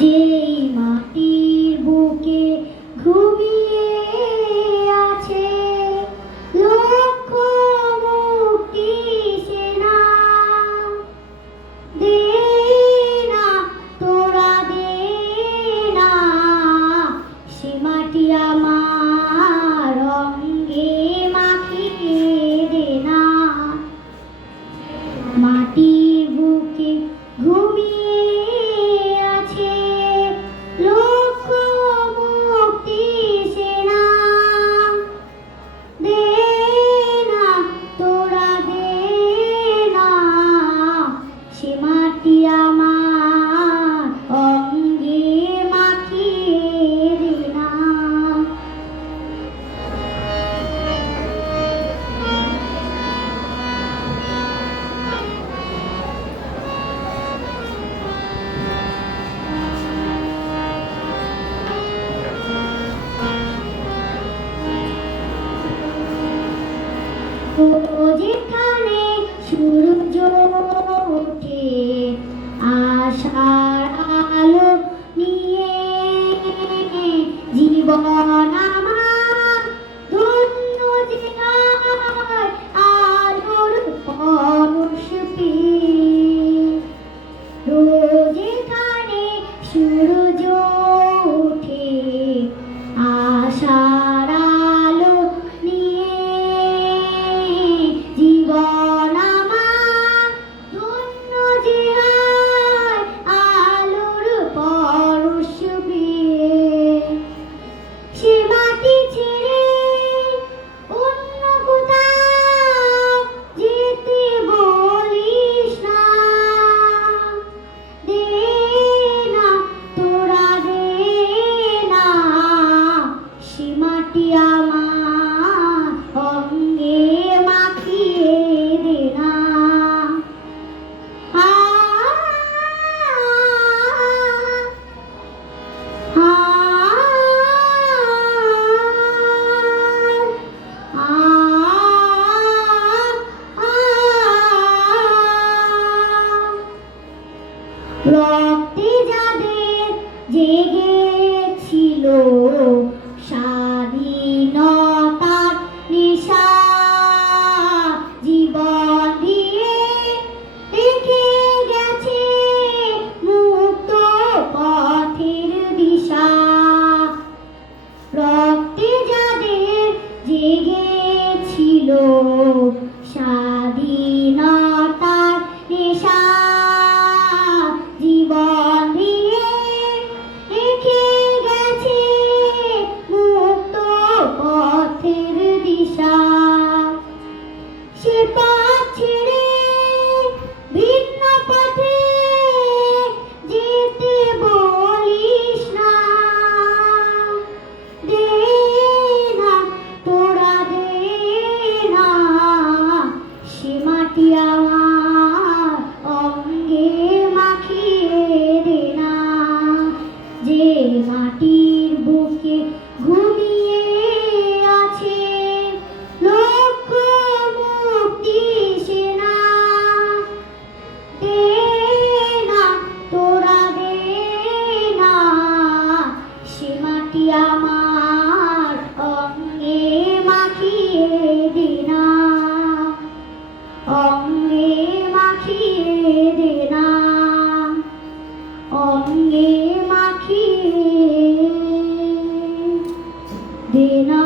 যেই মাটির বুকে ঘুমিয়ে আছে লক্ষ মুক্তি সেনা, দে না তোরা দে না সে মাটি আমার অঙ্গে মাখিয়ে দে না। মাটির বুকে ঘুমিয়ে আছে লক্ষ মুক্তি সেনা, দে না তোরা দে না সে মাটি আমার অঙ্গে মাখিয়ে দে না। যেখানে সূর্য ওঠে আশার আলো নিয়ে, জীবন আমার ধন্য যে হয় আলোর পরশ পেয়ে। রোজ এখানে সূর্য ওঠে আশার আলো নিয়ে, জীবন আমার ধন্য যে হয় আলোর পরশ পেয়ে। সে মাটি ছেড়ে অন্য কোথাও যেতে বলিস না, দে না তোরা দে না সে মাটি আমার অঙ্গে মাখিয়ে দে না। আ আ রক্তে যাদের জেগেছিল স্বাধীনতার নেশা, জীবন দিয়ে দেখে গেছে মুক্ত পথের দিশা। রক্তে যাদের জেগেছিল স্বাধীনতার নেশা, জীবন দিয়ে দেখে গেছে মুক্ত পথের দিশা। সে পথ ছেড়ে ভিন্ন পথে যেতে বলিস না, দে না তোরা দে না সে মাটি আমার অঙ্গে মাখিয়ে দে না। যে মাটির বুকে ঘুমিয়ে আছে লক্ষ মুক্তি সেনা, দে না তোরা দে না সে মাটি আমার অঙ্গে মাখিয়ে দে না, অঙ্গে মাখিয়ে দে না, অঙ্গে মাখিয়ে দে না।